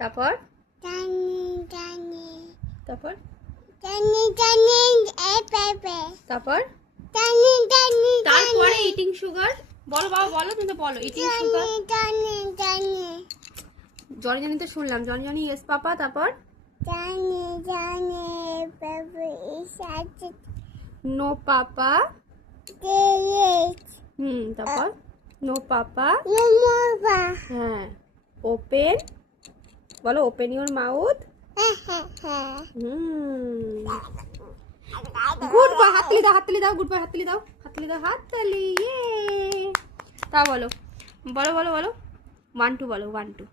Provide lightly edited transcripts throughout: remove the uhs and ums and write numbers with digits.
তারপর তারপর তারপর তারপরে ইটিং সুগার। বলো বাবা, বলো, তুমি তো বলো ইটিং সুগার। জনি জনি তো শুনলাম, জনি জনি ইয়েস পাপা। তারপর নো পাপা। তারপর নো পাপা। হ্যাঁ, ওপেন, বলো open your mouth. Good boy, হাততালি দাও, হাততালি দাও, গুড বয়, হাততালি দাও, হাততালি দাও, হাততালি, ইয়ে। তা বলো, বলো বলো বলো, 1 2 বলো, 1 2।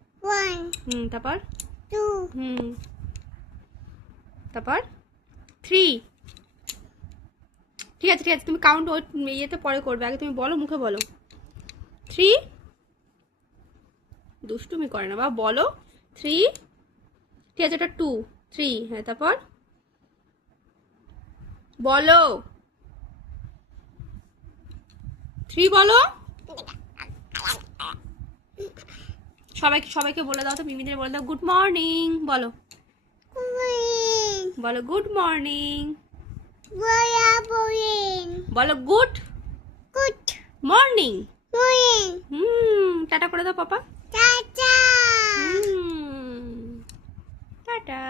তারপর তারপর 3। ঠিক আছে ঠিক আছে, তুমি কাউন্ট ওই ইয়েতে পরে করবে, আগে তুমি বলো, মুখে বলো 3। দুষ্টুমি করে না বাবা, বলো 3। ঠিক আছে, এটা 2 3। হ্যাঁ, তারপর বলো 3 বলো। সবাইকে বলে দাও তো, মিমিদের বলে দাও গুড মর্নিং। বলো বলো গুড মর্নিং। বলো গুড মর্নিং। টাটা করে দাও পাপা। টাটা।